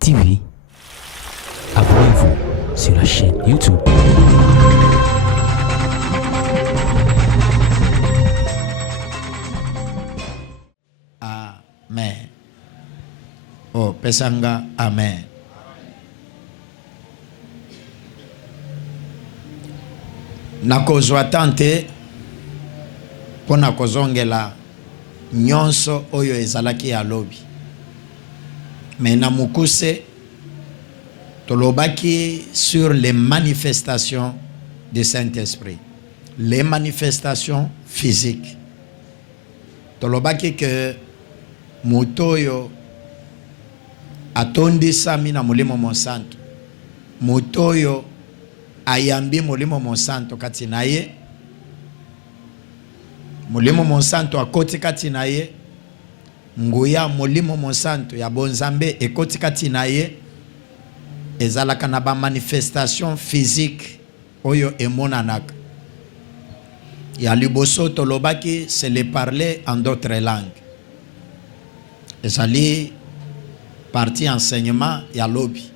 TV. Abonnez-vous sur la chaîne YouTube. Amen. Oh, pesanga amen. Nakozwa tante pona kozongela nyonso oyo ezalaki ya lobi. Mais na mukuse tolobaki sur les manifestations du Saint-Esprit. Les manifestations physiques. Tolobaki que mutoyo atondisami na mulimo monsanto. Mutoyo ayambi mulimo monsanto kati na ye. Mulimo monsanto akoti kati na ye. Nguya mulimo monsanto ya bonzambe ekoti kati na ye. Ezalaka na ba manifestation physique oyo emonanaka. Ya liboso tolobaki c'est le parler en d'autres langues. Ezali partie enseignement ya lobi.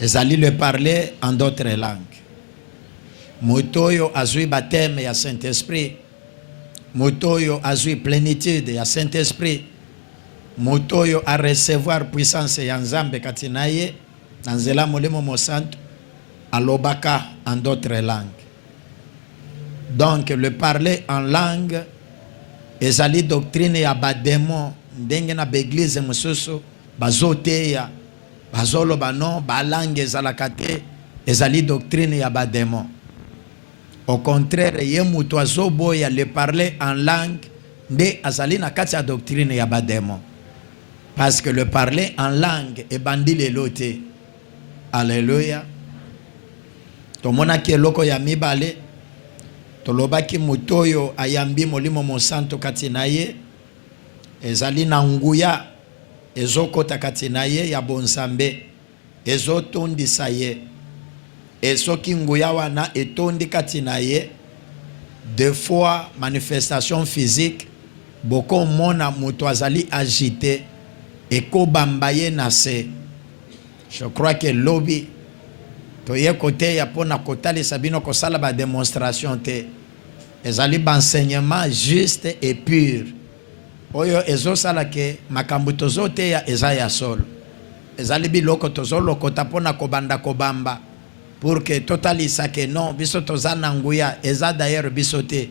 Ezali le parler en d'autres langues. Motoyo azui baptême ya Saint-Esprit. Motoyo azui plénitude ya Saint-Esprit. Motoyo a recevoir puissance ya Nzambe katina ye. Nanzela molimo mosanto alobaka en d'autres langues. Donc le parler en langue ezali doctrine ya badémon ndenge na beglise mususu bazoteya bazolo bano balangue ezalaka te ezali doctrine ya badémon. Au contraire ye mutu azoboya le parler en langue nde azali na kati ya doctrine ya badémon. Parce que le parler en langue ebandi lelo te. Alléluia. Tomonaki eloko ya mibale. Tolobaki mutoyo ayambi molimo monsanto kati na ye. Ezali na nguya ezokota kati na ye ya bonzambe. Ezotondisa ye. Esoki nguya wana etondi kati na ye. Deux fois manifestation physique. Boko mona muto azali agité. Eko bambaye na se. Je crois que lobby toye kote ya pona kotali sabino kosala ba démonstration te. Ezali ba enseignement juste et pur. Oyo ezo sala ke makambu tozo te ya ezaya solo. Ezali biloko tozo lokota pona kobanda kobamba. Pour que totali sa ke non biso tozana nguya eza d'ailleurs biso te.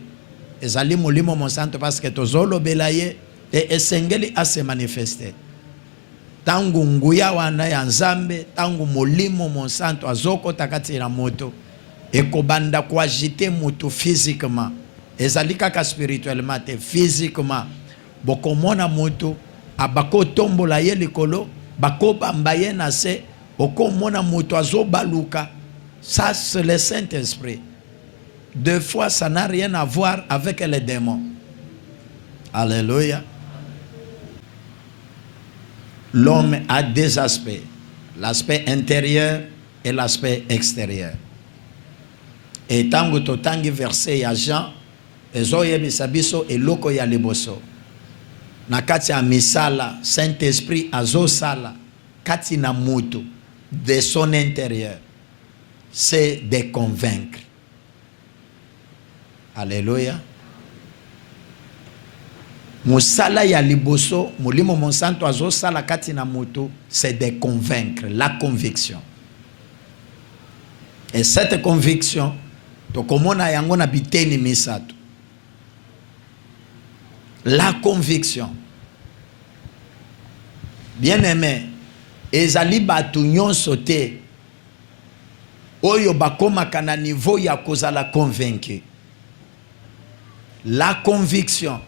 Ezali mulimo monsanto parce que tozo lobelaye et esengeli a se manifester. Tangu nguya wana ya Nzambe, tangu molimo monsanto azoko takati na moto, ekobanda kwa agiter moto physiquement. Ezali kaka spirituellement te, physiquement. Boko mona moto, abako tombola ye likolo, bako bambaye na se, boko mona moto azo baluka. Ça c'est le Saint-Esprit. Deux fois ça n'a rien à voir avec les démons. Alléluia. L'homme a deux aspects, l'aspect intérieur et l'aspect extérieur. Et tango to tangi verset ya Jean, ezoye bisabiso eloko ya liboso. Na kati ya misala, Saint-Esprit azo sala, kati na mutu, de son intérieur, c'est de convaincre. Alléluia. Musala ya liboso, mulimo monsanto azo sala kati na moto, c'est de convaincre, la conviction. Et cette conviction, tokomona yango na biteni misato. La conviction. Bien-aimé, ezali batu nyonso te oyo bakomaka na niveau ya kozala convaincu. La conviction.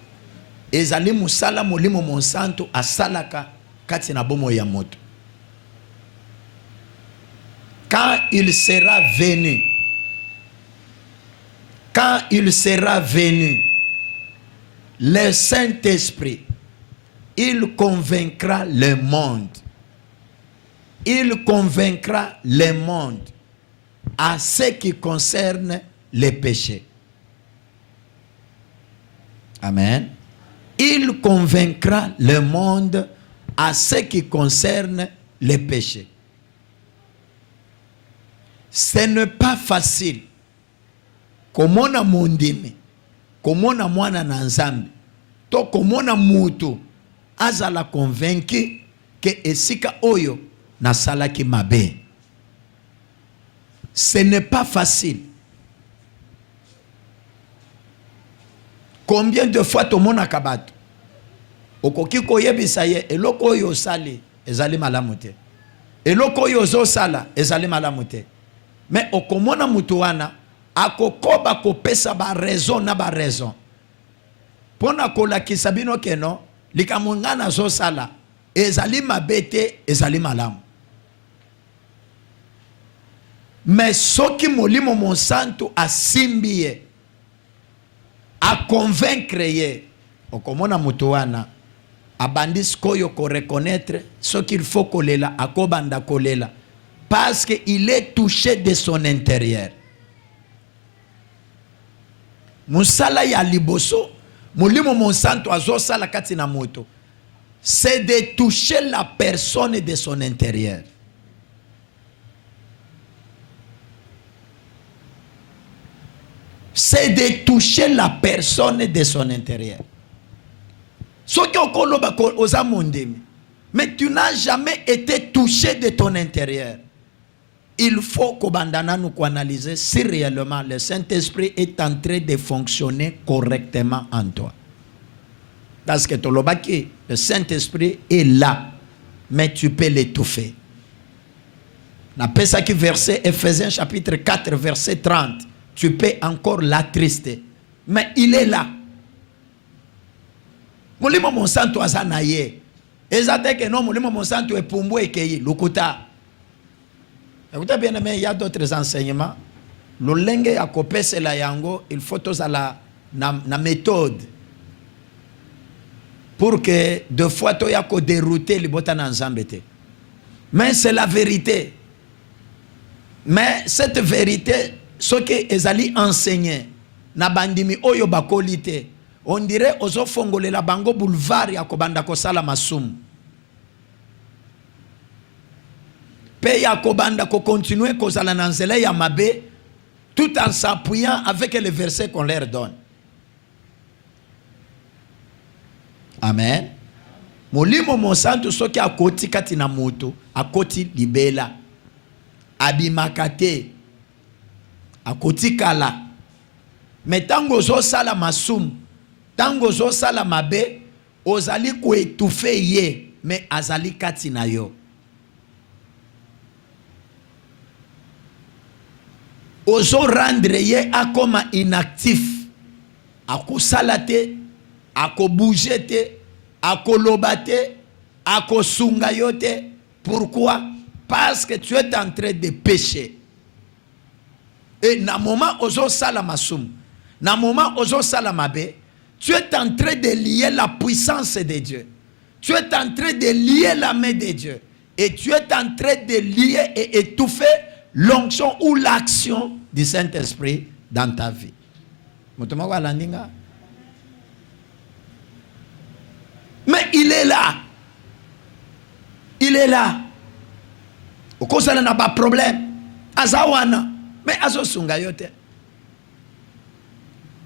Ezali musala molimo monsanto asalaka kati na bomo ya moto. Quand il sera venu, le Saint-Esprit, il convaincra le monde. Il convaincra le monde à ce qui concerne les péchés. Amen. Il convaincra le monde à ce qui concerne les péchés. Ce n'est pas facile. Komona mondimi, komona mwana na nzambe, to komona mutu azala convaincu que esika oyo na salaki mabe. Ce n'est pas facile. Combien de fois to mona kabato okoki koyebisa ye eloko oyo sali ezali malamu te, eloko oyo ozosala ezali malamu te, mais okomona mutu wana akokoba kopesa ba raison na ba raison pona kolakisa bino keno likambo nga nazosala ezali mabe te ezali malamu. Mais soki molimo monsanto asimbi ye a convaincre ye, okomona mutu wana abandis koyo ko reconnaître ce qu'il faut kolela akobanda kolela parce que il est touché de son intérieur. Musala ya liboso molimo monsanto azosala kati na moto, c'est de toucher la personne de son intérieur. C'est de toucher la personne de son intérieur. Mais tu n'as jamais été touché de ton intérieur. Il faut qu'Obandana nous analyser si réellement le Saint-Esprit est en train de fonctionner correctement en toi. Parce que le Saint-Esprit est là, mais tu peux l'étouffer. Dans verset Ephésiens chapitre 4, verset 30. Tu peux encore l'attrister. Mais il est là. Molimo monsanto azanaye. Ezate que non, molimo monsanto est pumbo et keyi. Lukuta. Écoutez bien, mais il y a d'autres enseignements. Lolenge a kopese la yango, il faut tous à la méthode. Pour que deux fois tu ya ko dérouter les botan ensemble. Mais c'est la vérité. Mais cette vérité, ce que ezali enseigné na bandimi oyo bakolite, on dirait ozo fongole la bango boulevard ya kobanda kosala masum. Pe ya kobanda ko continuer kozala na nzela ya mabe tout en s'appuyant avec les versets qu'on leur donne. Amen. Molimo monsanto soki akoti kati na moto, akoti libela, abimakate, akoti kala. Mais tango zo sala masum, tango zo sala mabe, ozali ko étouffer ye, mais azali kati na yo. Ozo rendre ye akoma inactif, ako salate, ako bougete, ako lobate, ako sungayote. Pourquoi? Parce que tu es en train de pécher. Et na moment ozo sala masum, na moment ozo sala mabe, tu es en train de lier la puissance de Dieu. Tu es en train de lier la main de Dieu. Et tu es en train de lier et étouffer l'onction ou l'action du Saint-Esprit dans ta vie. Mais il est là. Il est là. Au cause n'a pas de problème. Azawana. Mais azo sunga yote.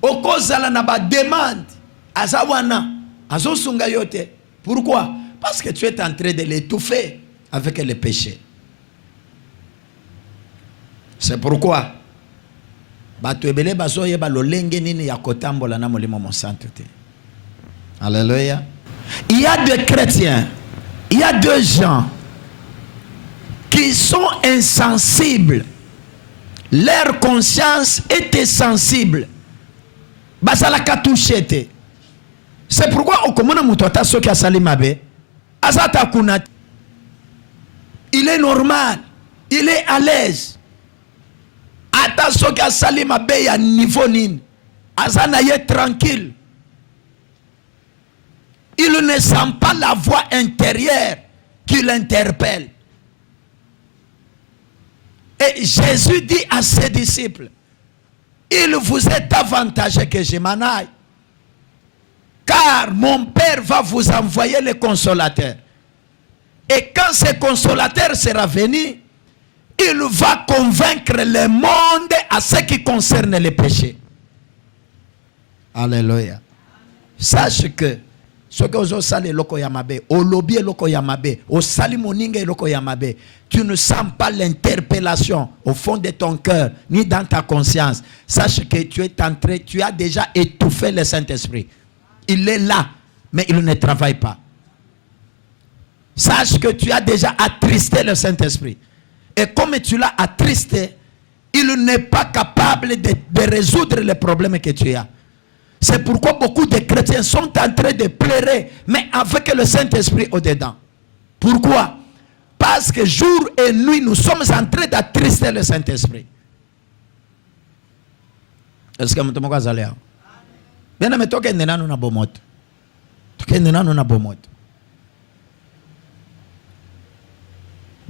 Au cause n'a pas de demande. Azawana. Azo sunga yote. Pourquoi? Parce que tu es en train de l'étouffer avec le péché. C'est pourquoi Alléluia. Il y a des chrétiens, il y a des gens qui sont insensibles. Leur conscience est sensible. C'est pourquoi il est normal, il est à l'aise. Attention qu'à Salima Bey à niveau nin. Azanaye tranquille. Il ne sent pas la voix intérieure qui l'interpelle. Et Jésus dit à ses disciples, il vous est avantageux que je m'en aille. Car mon Père va vous envoyer le consolateur. Et quand ce consolateur sera venu, il va convaincre le monde à ce qui concerne les péchés. Alléluia. Sache que ce que vous savez, loko yamabe, au lobby loko yamabe, au salimoninge loko yamabe, tu ne sens pas l'interpellation au fond de ton cœur, ni dans ta conscience. Sache que tu as déjà étouffé le Saint-Esprit. Il est là, mais il ne travaille pas. Sache que tu as déjà attristé le Saint-Esprit. Et comme tu l'as attristé, il n'est pas capable de résoudre les problèmes que tu as. C'est pourquoi beaucoup de chrétiens sont en train de pleurer, mais avec le Saint-Esprit au-dedans. Pourquoi? Parce que jour et nuit, nous sommes en train d'attrister le Saint-Esprit. Est-ce que vous avez dit? Bien, mais toi, tu es un bon mot. Tu es un bon mot.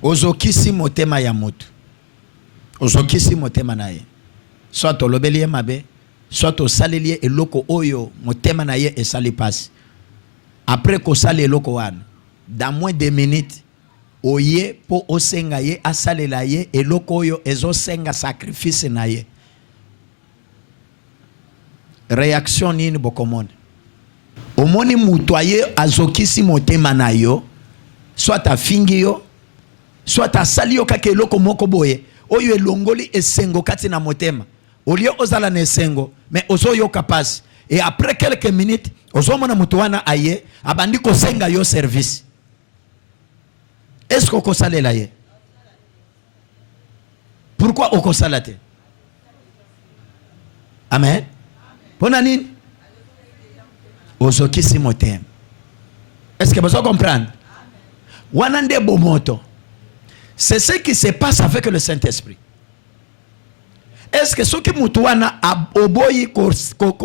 Ozokisi motema ya moto. Ozokisi motema na ye. Soit olobeli mabe, soit osaleli eloko oyo motema na ye esali pasi. Après ko sali eloko wana, dans moins de minutes, oye po osenga ye asalela ye eloko oyo ezosenga sacrifice na ye. Réaction nini bokomone? Omoni mutu aye azokisi motema na yo, soit afingi yo, soit asali yo kake eloko moko boye oyo elongoli esengo kati na motema olio ozala na esengo mais ozo yo kapasi et après quelques minutes ozo mona mutu wana aye abandi kosenga yo service. Est-ce que okosalela ye? Pourquoi okosala te? Amen. Pona nini? Ozokisi motema. Est-ce que vous comprenez? Wanande bomoto. C'est ce qui se passe avec le Saint-Esprit. Est-ce que ceux qui mutuana oboyi ko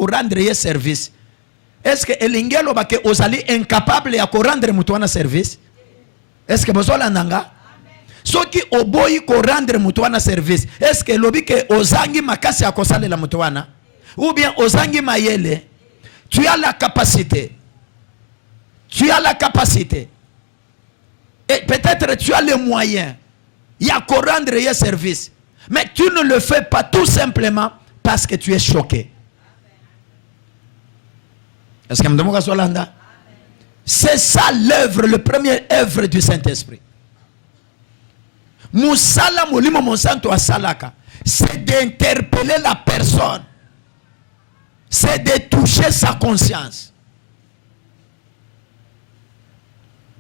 rendre service? Est-ce que elingelo bake ozali incapable ya ko rendre mutuana service? Est-ce que bozola nanga? Ceux qui oboyi ko rendre mutuana service, est-ce que lobi ke ozangi makasi ya kosale la mutuana? Ou bien ozangi mayele? Tu as la capacité. Tu as la capacité. Et peut-être tu as les moyens. Il y a qu'à rendre un service. Mais tu ne le fais pas tout simplement parce que tu es choqué. Est-ce que je me dis? C'est ça l'œuvre, le premier œuvre du Saint-Esprit. Moussala molimo monsanto asalaka. C'est d'interpeller la personne. C'est de toucher sa conscience.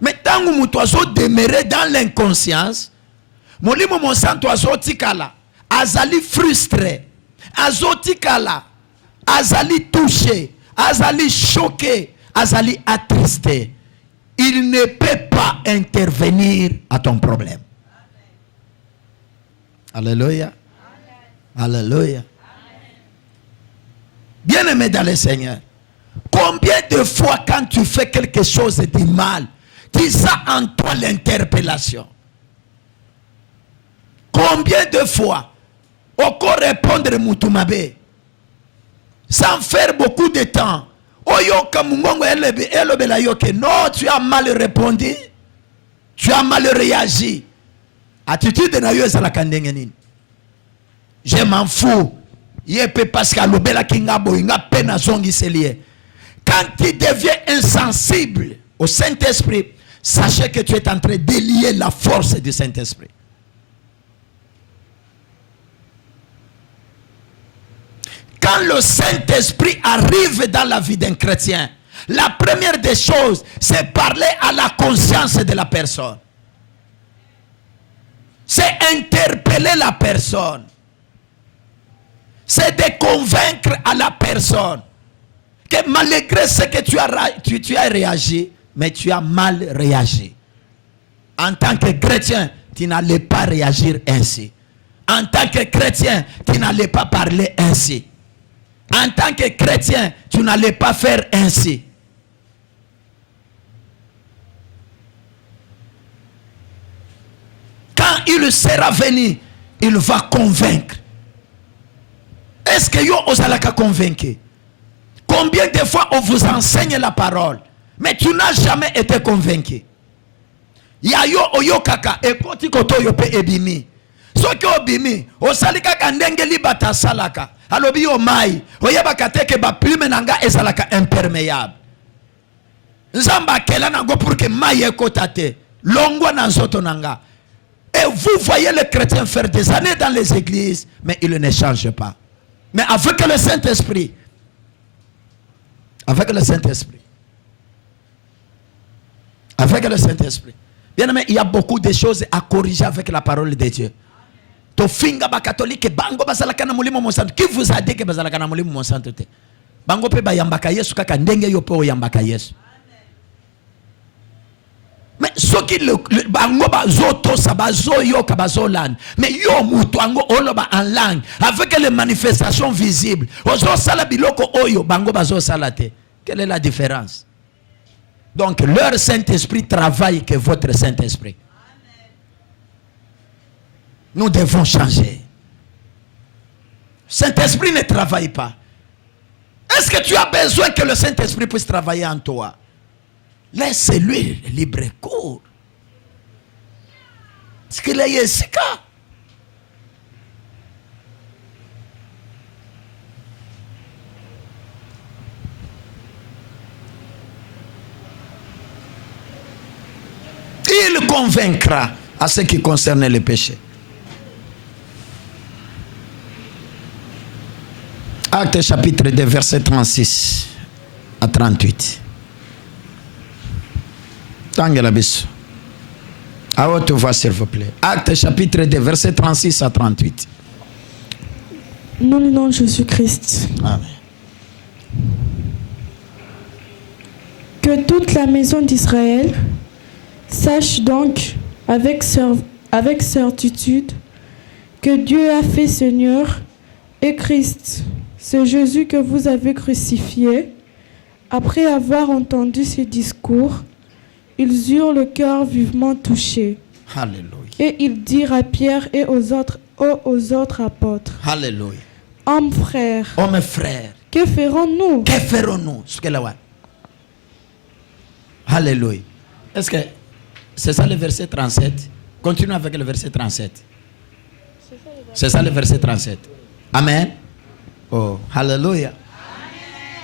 Mais tant que nous devons demeurer dans l'inconscience, molimo monsanto azotikala, azali frustré, azotikala, azali touché, azali choqué, azali attristé. Il ne peut pas intervenir à ton problème. Alléluia. Alléluia. Bien-aimé dans le Seigneur, combien de fois quand tu fais quelque chose de mal, tu sens en toi l'interpellation? Combien de fois encore répondre Moutumabe sans faire beaucoup de temps? Non, tu as mal répondu, tu as mal réagi. Attitude de Nayo est la kandengenine. Je m'en fous. Parce que quand tu deviens insensible au Saint-Esprit, sachez que tu es en train de délier la force du Saint-Esprit. Quand le Saint-Esprit arrive dans la vie d'un chrétien, la première des choses, c'est parler à la conscience de la personne. C'est interpeller la personne. C'est de convaincre à la personne que malgré ce que tu as réagi, mais tu as mal réagi. En tant que chrétien, tu n'allais pas réagir ainsi. En tant que chrétien, tu n'allais pas parler ainsi. En tant que chrétien, tu n'allais pas faire ainsi. Quand il sera venu, il va convaincre. Est-ce que yo osalaka convaincu? Combien de fois on vous enseigne la parole, mais tu n'as jamais été convaincu? ya yo oyokaka ekoti koto yo pe ebimi. Soki obimi osalika kandenge libata salaka alobi yo mai oyebaka teke ba plume nanga ezalaka imperméable. Nzamba kela nango pour que mai ekota te longwa na nzoto nanga. Et vous voyez les chrétiens faire des années dans les églises, mais ils ne changent pas. Mais avec le Saint-Esprit, avec le Saint-Esprit, bien aimé, il y a beaucoup de choses à corriger avec la parole de Dieu. Tofinga ba catholique bango bazalaka na mulimo monsanto. Qui vous a dit que bazalaka na mulimo monsanto te? Bango pe ba yambaka Yesu kaka ndenge yo pe yambaka Yesu. Mais ce qui le bango bazoto sabazo yo kabazolan mais yo mutu ango oloba en langue avec les manifestations visibles ozo sala biloko oyo bango bazo salate. Quelle est la différence? Donc leur Saint-Esprit travaille que votre Saint-Esprit. Nous devons changer. Saint-Esprit ne travaille pas. Est-ce que tu as besoin que le Saint-Esprit puisse travailler en toi? Laisse-lui le libre cours. Ce qu'il est ici. Il convaincra à ce qui concerne le péché. Acte chapitre 2, verset 36 à 38. Tangelabis. À haute voix, s'il vous plaît. Acte chapitre 2, verset 36 à 38. Nous le nom de Jésus-Christ. Amen. Que toute la maison d'Israël sache donc avec certitude que Dieu a fait Seigneur et Christ, ce Jésus que vous avez crucifié. Après avoir entendu ces discours, ils eurent le cœur vivement touché. Alléluia. Et ils dirent à Pierre et aux autres apôtres. Alléluia. Hommes frères. Hommes frères. Que ferons-nous? Que ferons-nous? Alléluia. Est-ce que c'est ça le verset 37? Continue avec le verset 37. C'est ça le verset 37. Amen. Oh, Alléluia.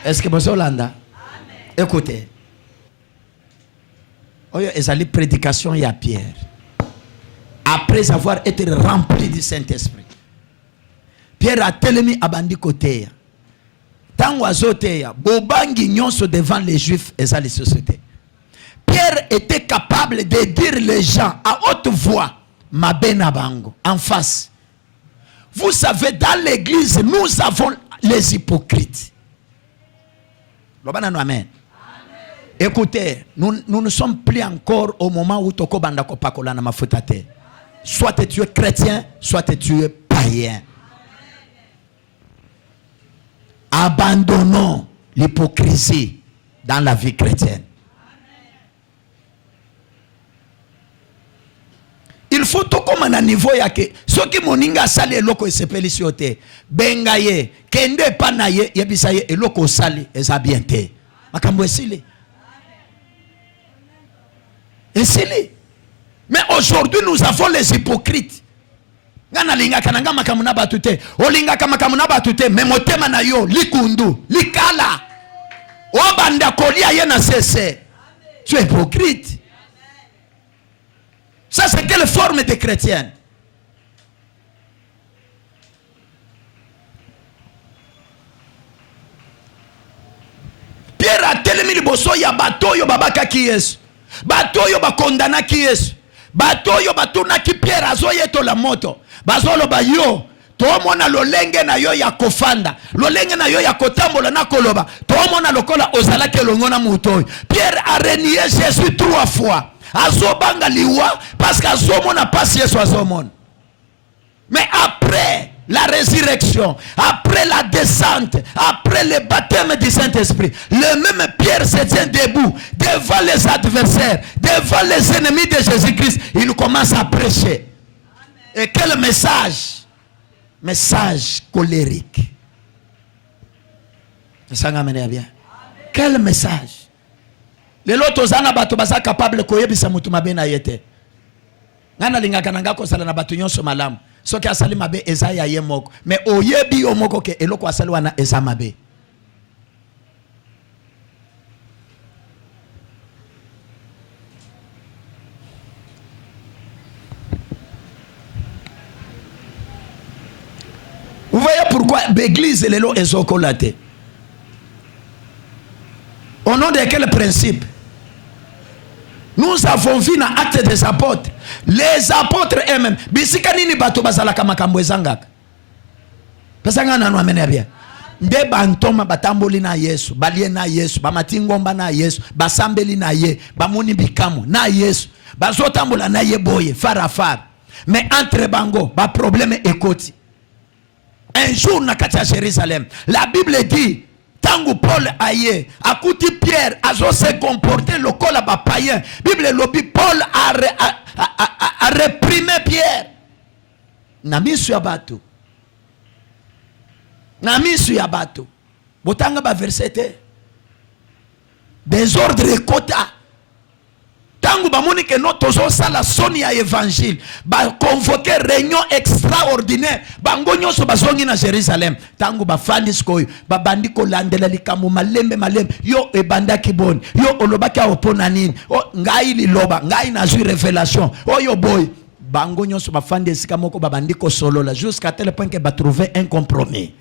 Est-ce que vous avez écoutez. Ils allaient prédication à Pierre. Après avoir été rempli du Saint-Esprit. Pierre a tellement abandi côté. Tant azoteya, bobangi nyonso devant les Juifs et les sociétés. Pierre était capable de dire les gens à haute voix, Mabena Bango, en face. Vous savez, dans l'église, nous avons les hypocrites. Amen. Écoutez, nous ne sommes plus encore au moment où toko bandako pakola na mafutate. Soit tu es chrétien, soit tu es païen. Abandonnons l'hypocrisie dans la vie chrétienne. Il faut tout comme un niveau yake. Ce qui moninga sali eloko esepeli siote. Bengaye, kende panaye yebisaye eloko sali esabiente. Makambo esili. Esili. Mais aujourd'hui nous avons les hypocrites. Ngana linga kananga makamuna batute. Olinga kamakamuna batute. Memotema na yo likundu, likala. Obanda kolia yena sese. Tu es hypocrite. Ça, c'est quelle forme de chrétienne? Pierre a tellement liboso ya batoyo babaka ki Yesu. Batoyo bakondana ki Yesu. Batoyo batuna ki Pierre azoye to la moto. Bazolo ba yo. Tomona lolenge na yo ya kofanda. Lolenge na yo ya kotambola na koloba. Tomona lokola ozala ke longona mutoyo. Pierre a renié Jésus 3 fois. Azobanga liwa parce qu'azomona pas Yesu azomona. Mais après la résurrection, après la descente, après le baptême du Saint-Esprit, le même Pierre se tient debout devant les adversaires, devant les ennemis de Jésus-Christ. Il commence à prêcher. Et quel message? Message colérique. Ça m'amène bien. Quel message? Les lotos zana bato basa capable koyebisa mutu mabena yete. ngana lingaka nanga ko sala na batu nyonso malamu soki asali mabe eza ya ye moko mais oyebi yo moko ke eloko asali wana eza mabe. Vous voyez pourquoi l'église est là et au nom de quel principe? Nous avons vu dans l'acte des apôtres, les apôtres eux-mêmes, bisika nini bato bazalaka makambo ezangaka. Pesa ngana no amene bien. Nde bantoma batamboli na Yesu, balie na Yesu, bamatingomba na Yesu, basambeli na ye, bamoni bikamu na Yesu, bazotambola na ye boye, farafar. Mais entre bango, ba problème ekoti. Un jour na katia Jérusalem, la Bible dit tangu Paul aye akuti Pierre azo se comporter le col ba païen. Bible lobi Paul a réprimé Pierre. Na misu ya bato. Na misu ya bato. Botanga ba verset désordre kota. Tangu ba moni ke no tozo sala soni ya évangile ba convoquer réunion extraordinaire bango nyonso bazongi na Jérusalem tangu ba fandi skoyo ba bandi ko landela likamu malembe yo ebandaki bon yo olobaki opona nini o ngai liloba ngai na ju révélation yo boy bango nyonso ba fandi esika moko ba bandi ko solola jusqu'à tel point que ba trouver un compromis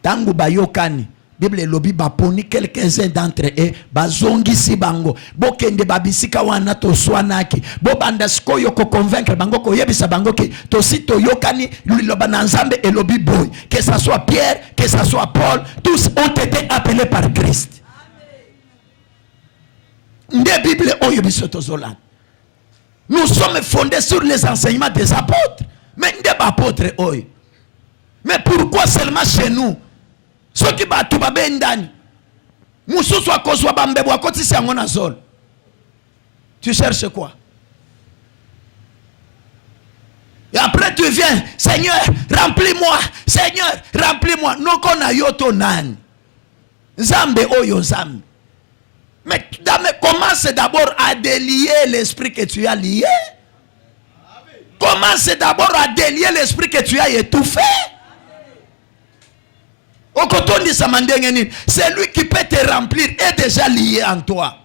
tangu ba yokani Bible lobi baponi quelques-uns d'entre eux bazongisi bango bokende babisika wana to swanaki bo banda skoyo ko convaincre bango ko yebisa bango ki to sito yokani liloba na nzambe et lobi boy que ça soit Pierre que ça soit Paul tous ont été appelés par Christ. Nde Bible oyo biso tozola. Nous sommes fondés sur les enseignements des apôtres mais nde ba apôtres oyo. Mais pourquoi seulement chez nous? Ce qui va tout babe ndani. Mususu akozwa bambebo akotisi yango na zone. Tu cherches quoi? Et après tu viens, Seigneur, remplis-moi. Seigneur, remplis-moi. Non qu'on a yoto nan. Zambe oyo zambe. Mais commence d'abord à délier l'esprit que tu as lié. Commence d'abord à délier l'esprit que tu as étouffé. Celui qui peut te remplir est déjà lié en toi.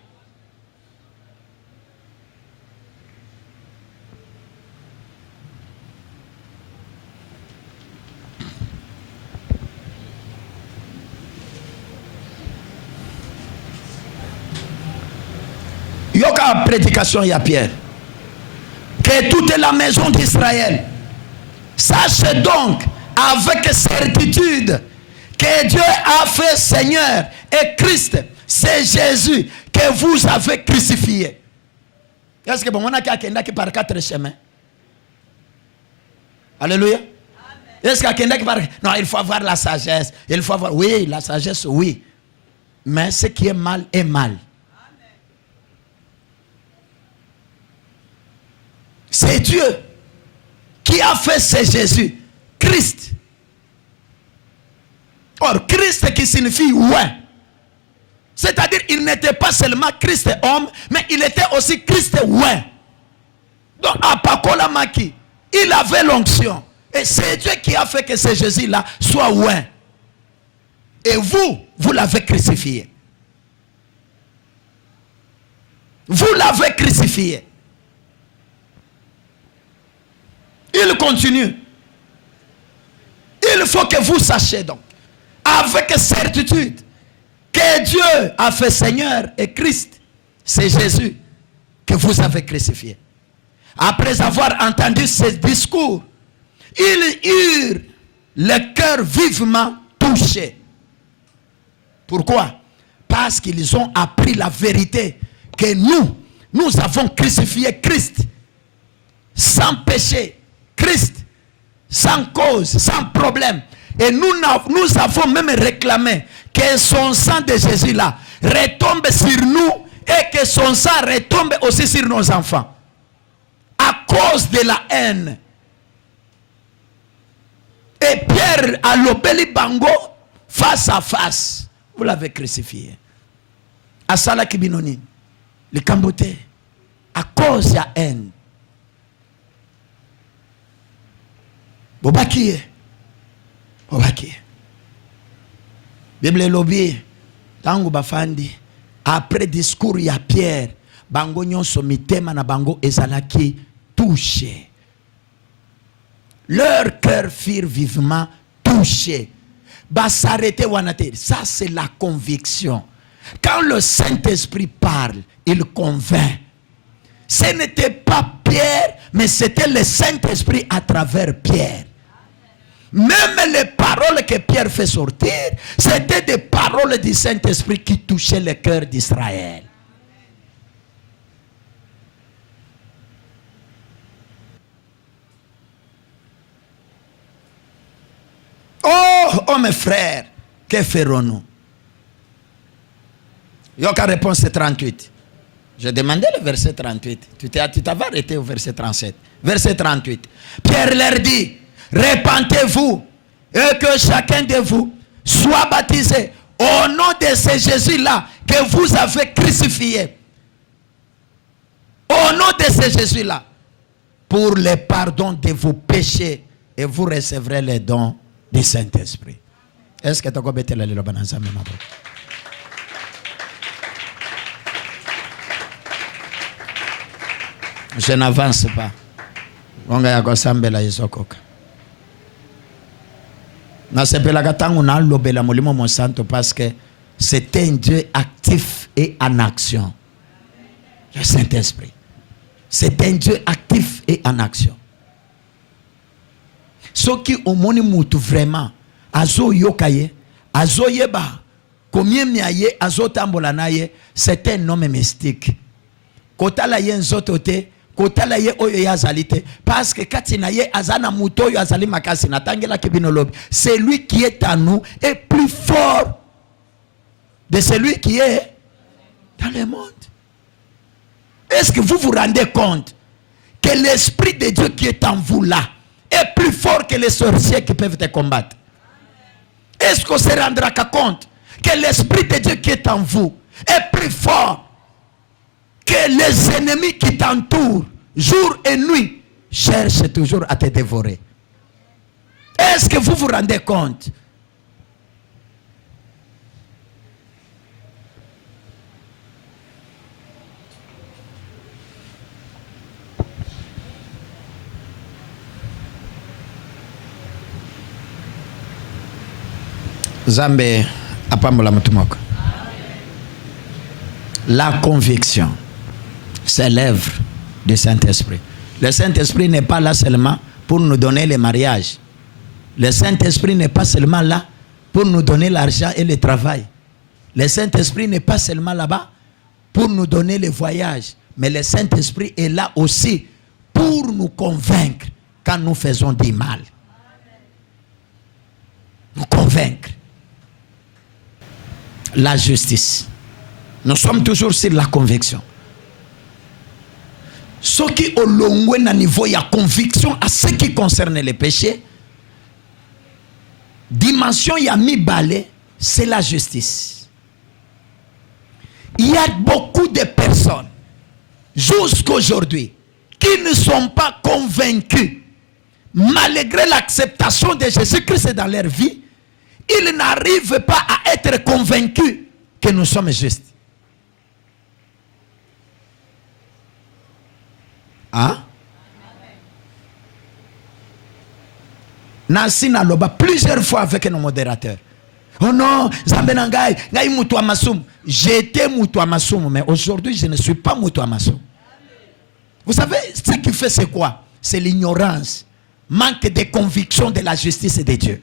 Yoka prédication ya Pierre. Que toute la maison d'Israël sache donc avec certitude que Dieu a fait Seigneur et Christ, c'est Jésus que vous avez crucifié. Est-ce que bon, on a quelqu'un qui par 4 chemins? Alléluia. Est-ce qu'il y a quelqu'un qui par... Non, il faut avoir la sagesse. Il faut avoir... Oui, la sagesse, oui. Mais ce qui est mal est mal. C'est Dieu qui a fait c'est Jésus, Christ. Or, Christ qui signifie ouais. C'est-à-dire, il n'était pas seulement Christ homme, mais il était aussi Christ ouais. Donc, à Pakola Maki, il avait l'onction. Et c'est Dieu qui a fait que ce Jésus-là soit ouais. Et vous l'avez crucifié. Vous l'avez crucifié. Il continue. Il faut que vous sachiez donc, avec certitude, que Dieu a fait Seigneur et Christ. C'est Jésus que vous avez crucifié. Après avoir entendu ce discours, ils eurent le cœur vivement touché. Pourquoi? Parce qu'ils ont appris la vérité que nous avons crucifié Christ sans péché, Christ sans cause, sans problème. Et nous avons même réclamé que son sang de Jésus là retombe sur nous et que son sang retombe aussi sur nos enfants. À cause de la haine. Et Pierre a l'obéli bango face à face. Vous l'avez crucifié. Asala kibinoni. Le camboté. À cause de la haine. Bobaki. Bible lobby. Tangu bafandi. Après discours ya Pierre. Bango nyonso mitema na bango ezalaki touché. Leur cœur furent vivement touchés. S'arrêter wanate. Ça c'est la conviction. Quand le Saint-Esprit parle, il convainc. Ce n'était pas Pierre, mais c'était le Saint-Esprit à travers Pierre. Même les paroles que Pierre fait sortir, c'était des paroles du Saint-Esprit qui touchaient le cœur d'Israël. Oh mes frères, que ferons-nous? Yoka réponse 38. J'ai demandé le verset 38. Tu t'avais arrêté au verset 37. Verset 38. Pierre leur dit, répentez-vous et que chacun de vous soit baptisé au nom de ce Jésus-là que vous avez crucifié. Au nom de ce Jésus-là, pour le pardon de vos péchés, et vous recevrez les dons du Saint-Esprit. Est-ce que tu as compris le lilobananza même? Je n'avance pas. Parce que c'est un Dieu actif et en action. Le Saint-Esprit. C'est un Dieu actif et en action. Ce qui au moni mutu vraiment azo yokaye azo yeba combien miaye azo tambola naye, c'est un homme mystique. Kotala ye nzotote kotala ye oyo yazalite parce que katina ye azana muto yo azali makasi na tangela kibinolobi, celui qui est en nous est plus fort de celui qui est dans le monde. Est-ce que vous vous rendez compte que l'Esprit de Dieu qui est en vous là est plus fort que les sorciers qui peuvent te combattre? Est-ce qu'on se rendra compte que l'Esprit de Dieu qui est en vous est plus fort que les ennemis qui t'entourent jour et nuit cherchent toujours à te dévorer? Est-ce que vous vous rendez compte? Zambe apambola mutumoko. La conviction, c'est l'œuvre du Saint-Esprit. Le Saint-Esprit n'est pas là seulement pour nous donner le mariage. Le Saint-Esprit n'est pas seulement là pour nous donner l'argent et le travail. Le Saint-Esprit n'est pas seulement là-bas pour nous donner le voyage. Mais le Saint-Esprit est là aussi pour nous convaincre quand nous faisons du mal. Nous convaincre. La justice. Nous sommes toujours sur la conviction. Ce qui au long na niveau il y a conviction à ce qui concerne les péchés. Dimension il y a mis balai, c'est la justice. Il y a beaucoup de personnes jusqu'aujourd'hui qui ne sont pas convaincus malgré l'acceptation de Jésus-Christ dans leur vie. Ils n'arrivent pas à être convaincus que nous sommes justes. Hein? Nancy Naloba plusieurs fois avec nos modérateurs. Oh non, Zambenangai, Ngai Moutoua Massoum. J'étais Moutoua Massoum, mais aujourd'hui je ne suis pas Moutoua Massoum. Vous savez, ce qui fait c'est quoi? C'est l'ignorance, manque de conviction de la justice de Dieu.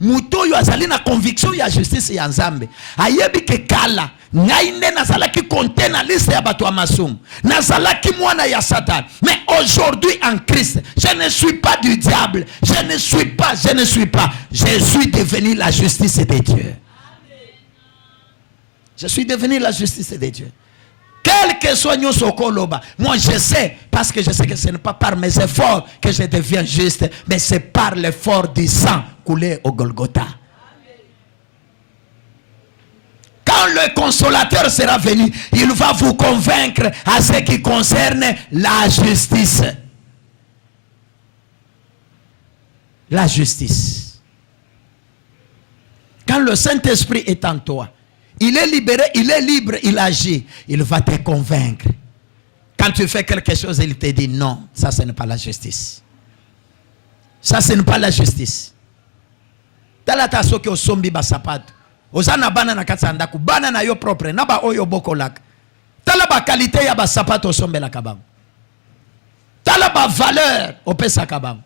Muto yo azali na conviction ya justice ya Nzambe. Ayebi ke kala ngai nde nazalaki compter na liste ya bato ya masumu. Nazalaki mwana ya Satan. Mais aujourd'hui en Christ, je ne suis pas du diable. Je ne suis pas. Je suis devenu la justice de Dieu. Je suis devenu la justice de Dieu. Quel que soit nous sokoloba, moi je sais, parce que je sais que ce n'est pas par mes efforts que je deviens juste, mais c'est par l'effort du sang coulé au Golgotha. Quand le consolateur sera venu, il va vous convaincre à ce qui concerne la justice. la justice. Quand le Saint-Esprit est en toi, il est libéré, il est libre, il agit. Il va te convaincre. Quand tu fais quelque chose, il te dit non, ça ce n'est pas la justice. Ça ce n'est pas la justice. Talata soki osombi ba sapato. Ozana bana na katsanda ku bana na yo propre na ba oyo bokolaka. Tala ba qualité ya ba sapato osombela kabango. Tala ba valeur opesa kabango.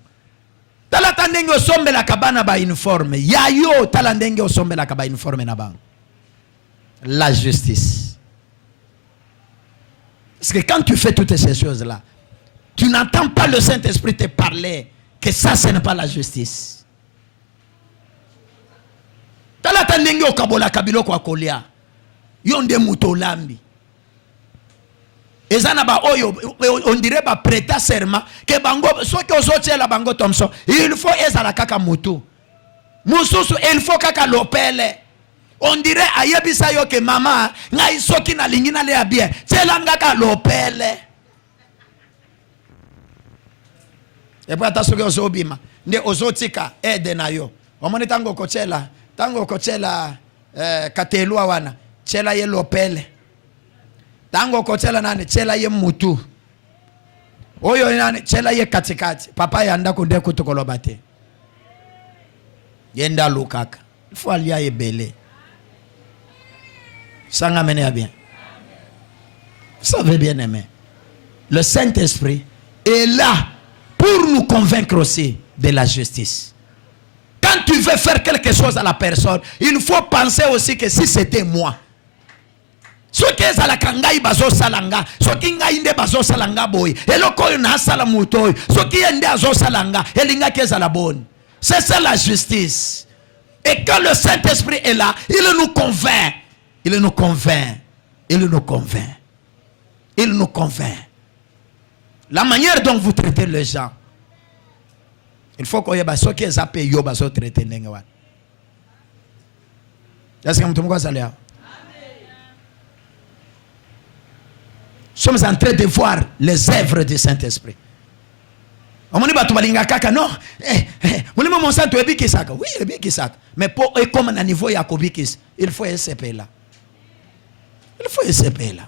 Tala tandenge osombela kabana ba uniforme. Ya yo tala ndenge osombela kaba uniforme na bango. La justice. Parce que quand tu fais toutes ces choses-là, tu n'entends pas le Saint-Esprit te parler que ça, ce n'est pas la justice. Talata ndenge okabola kabilo kwa kolia. Yonde muto lambi. Ezana ba oyo, on dirait ba prêta serment que bango, soit que osotie la bango Thompson, il faut ezala kaka mutu. Mususu, il faut kaka lopele. On dirait ayebisa yo que mama ngai soki na lingina le bien tselanga ka lopele. Et puis ata soki ozobima nde ozotika ede na yo. Omoni tango kochela katelua wana chela ye lopele. Tango kochela nani chela ye mutu. Oyo nani chela ye katikati. Papa yanda kunde kutukolobate. Yenda lukaka. Il faut aller à ebele. Ça m'a mené à bien. Vous savez bien aimé. Le Saint-Esprit est là pour nous convaincre aussi de la justice. Quand tu veux faire quelque chose à la personne, il faut penser aussi que si c'était moi. Ce qui est à la kangai bazo salanga, ce qui est bazo salanga boy, et le koy na salamutoy, ce qui est bazo salanga, et l'inga qui est à la bonne. C'est ça la justice. Et quand le Saint-Esprit est là, il nous convainc. Il nous convainc. Il nous convainc. Il nous convainc. La manière dont vous traitez les gens. Il faut qu'on y ait ceux qui ont payé yo baso traiter les gens. Est-ce que vous avez dit? Nous sommes en train de voir les œuvres du Saint-Esprit. On dit que non, oui, mais pour comme à niveau Yakobikis, il faut SCP là. Il faut SCP là.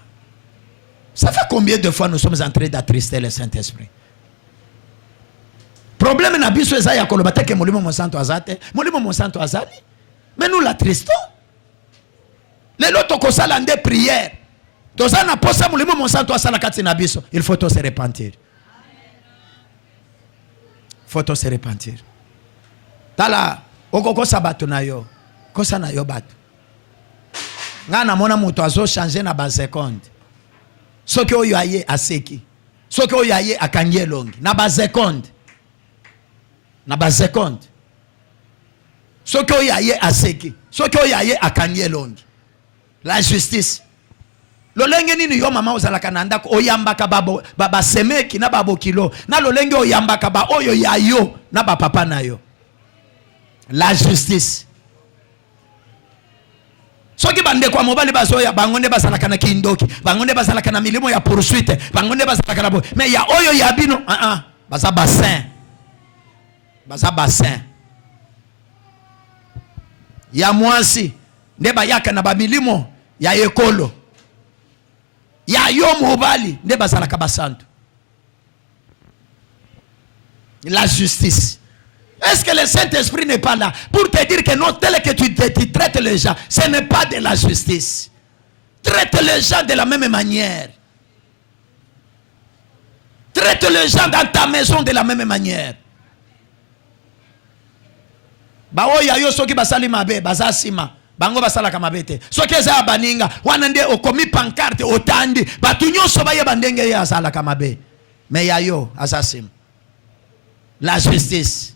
Ça fait combien de fois nous sommes en train d'attrister le Saint-Esprit? Problème n'a pas ça Yakolobate que Molimo Monsanto Azate, Molimo Monsanto Azani. Mais nous l'attristons. Les autres qui ont prières. Tozana posa Molimo Monsanto Azana Katina Biso, il faut tous se repentir. Faut tous se repentir. Tala okoko sabato na yo, kosa na yo batu. Ngana mona muto azo changer na ba seconde. Soki oyo aye aseki. Soki oyo aye akanye longi na ba seconde. Na ba seconde. Soki oyo aye aseki. Soki oyo aye akanye longi. La justice. Lolenge nini yo mama ozalaka na ndako oyambaka baba semeki na babo kilo na lolenge oyambaka ba oyo ya yo na ba papa na yo. La justice. Soki bande kwa mobali bazoya bangonde bazalaka na kindoki bangonde bazalaka na milimo ya poursuite bangonde bazalaka na bo mais ya oyo ya bino baza bassin ya mwasi nde bayaka na ba milimo ya ekolo. Ya yo mobali ne bazalaka basantu. La justice. Est-ce que le Saint-Esprit n'est pas là pour te dire que non, tel que tu traites les gens, ce n'est pas de la justice. Traite les gens de la même manière. Traite les gens dans ta maison de la même manière. Ba oya yo soki basali mabe bazasima. Bango basala kamabete. Soki eza baninga wana nde okomi pancarte otandi batu nyonso baye bandenge ya sala kamabe. Mais ya yo assassin. La justice.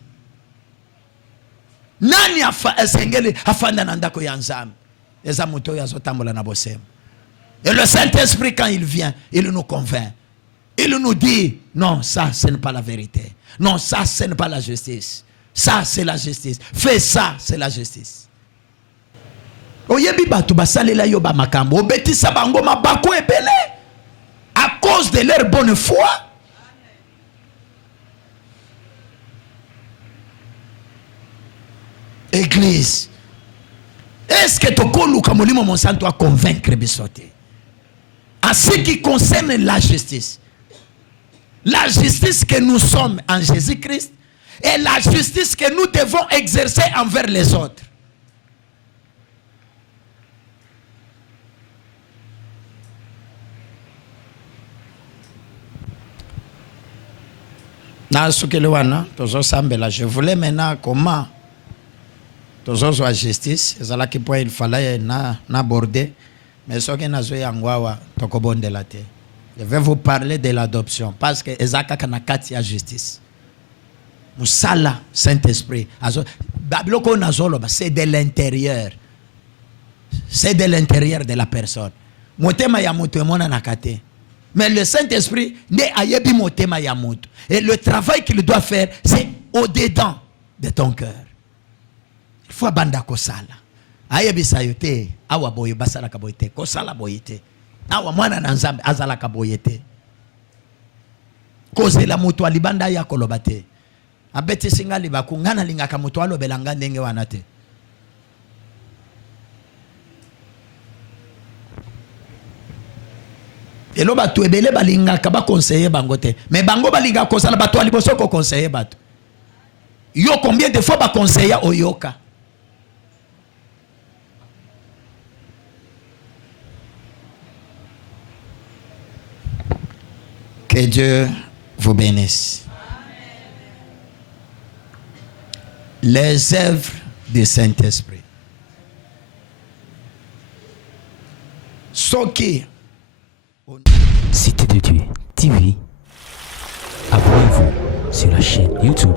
Nani esengeli afanda na ndako ya nzambe. Eza muto ya zotambola na bosem. Et le Saint-Esprit quand il vient, il nous convainc. Il nous dit non, ça ce n'est pas la vérité. Non, ça ce n'est pas la justice. Ça c'est la justice. Fais ça, c'est la justice. Oyebi batu basalela yo ba makambo obetisa bango mabako ebele à cause de leur bonne foi. justice. Est-ce que tokoluka molimo monsanto a convaincre bisote? En ce qui concerne la justice que nous sommes en Jésus-Christ et la justice que nous devons exercer envers les autres. Je voulais maintenant comment la justice, il fallait aborder, mais ce je vais vous parler de l'adoption parce que la justice. Musala Saint-Esprit. C'est de l'intérieur. C'est de l'intérieur de la personne. Mais le Saint-Esprit n'est ayebi motema ya mutu. Et le travail qu'il doit faire, c'est au-dedans de ton cœur. Il faut abanda kosala. Ayebi sayote, awa boyo basala kaboyete, kosala boyete. Awa mwana na nzambe azala kaboyete. Koze la mutu alibanda ya kolobate. Abeti singali baku ngana lingaka mutu alobelanga ndenge wanate. Et là, batu ebele balinga kaba conseiller bangote. Mais bango balinga kosala batu aliboso ko conseiller batu. Yo combien de fois ba conseiller oyoka? Que Dieu vous bénisse. Les œuvres du Saint-Esprit. Soki Cité de Dieu TV. Abonnez-vous sur la chaîne YouTube.